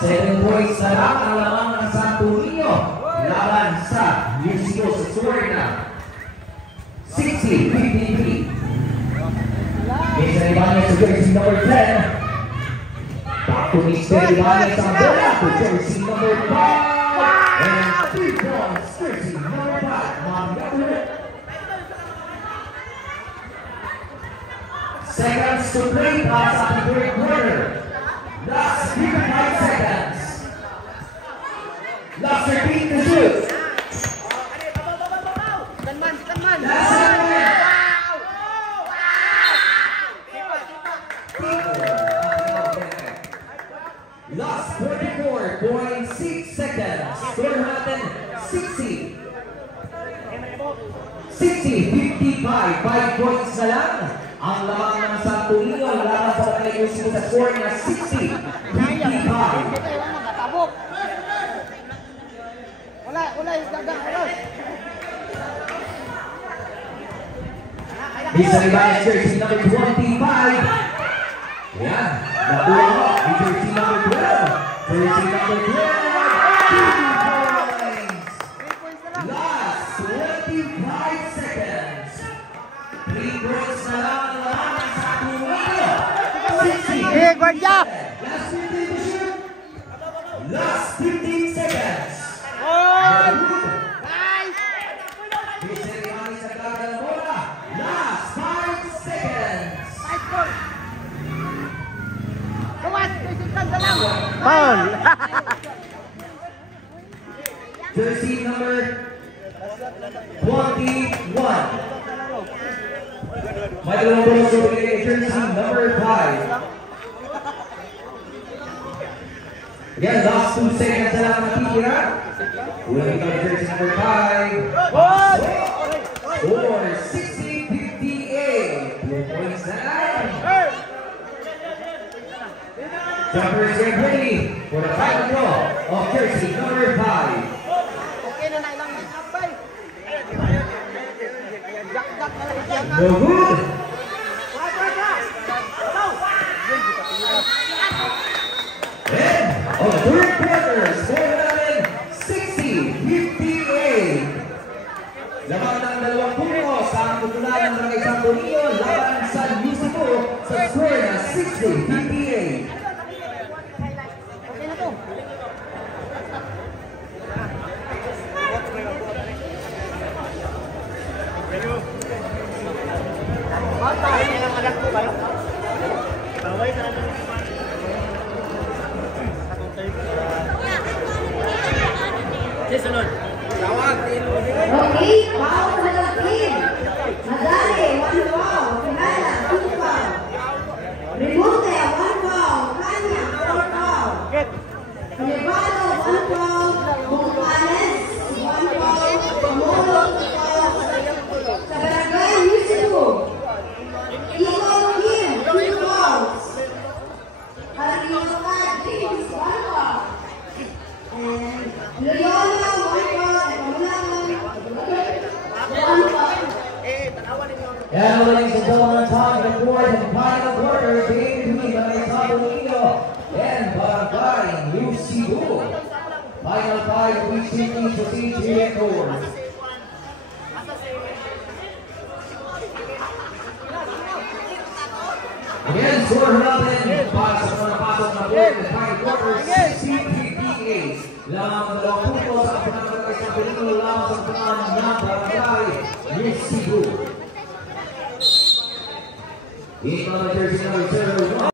7 points na lang ang lamang ng Santo Niño laban sa UCO sa score na 60-53. Mesa Ibanez sa jersey number 10. Back to Mr. Ibanez ang bola to jersey number 5. And 3 points, jersey number 5. Mamiyato. Seconds to play para sa third quarter. Last 55 seconds. Last 13 to shoot. Last 44.6 seconds. Score natin 60-55. 5 points na lang. Ang lamang ng Santo Niño laban sa Pagkayusin sa score na 60-55. Wala yung gagang. Mesa Ibanez jersey number 25. Yan. Nakuha mo. Jersey number 12. Jersey number 12. 2 points. Last 25 seconds. 3 points na lang ang laman ng Santo Niño. 60. Hey, guardia! Last 15 to shoot. Last 15 seconds. Nice! Mesa Ibanez ang gagal bola. Last 5 seconds. Foul! Jersey number 21. Michael Ambrosio with jersey number 5. Again, last 2 seconds na lang natitira. Ulang ikaw jersey number 5. Score 60-58. 2 points na lang. Jumpers get ready for the final draw of jersey number 5. Okay na ilang abay. No good. And on the third quarter, score natin 60-58. Laban ng 2 puntos ang tutulayan ng Santo Niño laban sa UCO sa score na 60-58. Okay, foul sa Malapin. Madali, 1 foul. Pinala, 2 foul. Remonte, 1 foul. Kanya, 4 foul. Calibano, 1 foul. Gonzales, 1 foul. Molo, 2 foul. Sa Barangay, Yusipu. Ikaw, Kim, 2 fouls. Harino ka, James, 1 foul. And Loyola, 1 foul. And ladies and gentlemen, time to fourth and final quarter, game between the Santo Niño and Barangay UCO. Final 5 of each team to see three scores. Again, score natin para sa mga pasok na fourth and final quarter, 60-58. Lamang ang 2 puntos sa Barangay Santo Niño lamang sa pagkakaan ng Barangay UCO. Ito ang jersey number 7.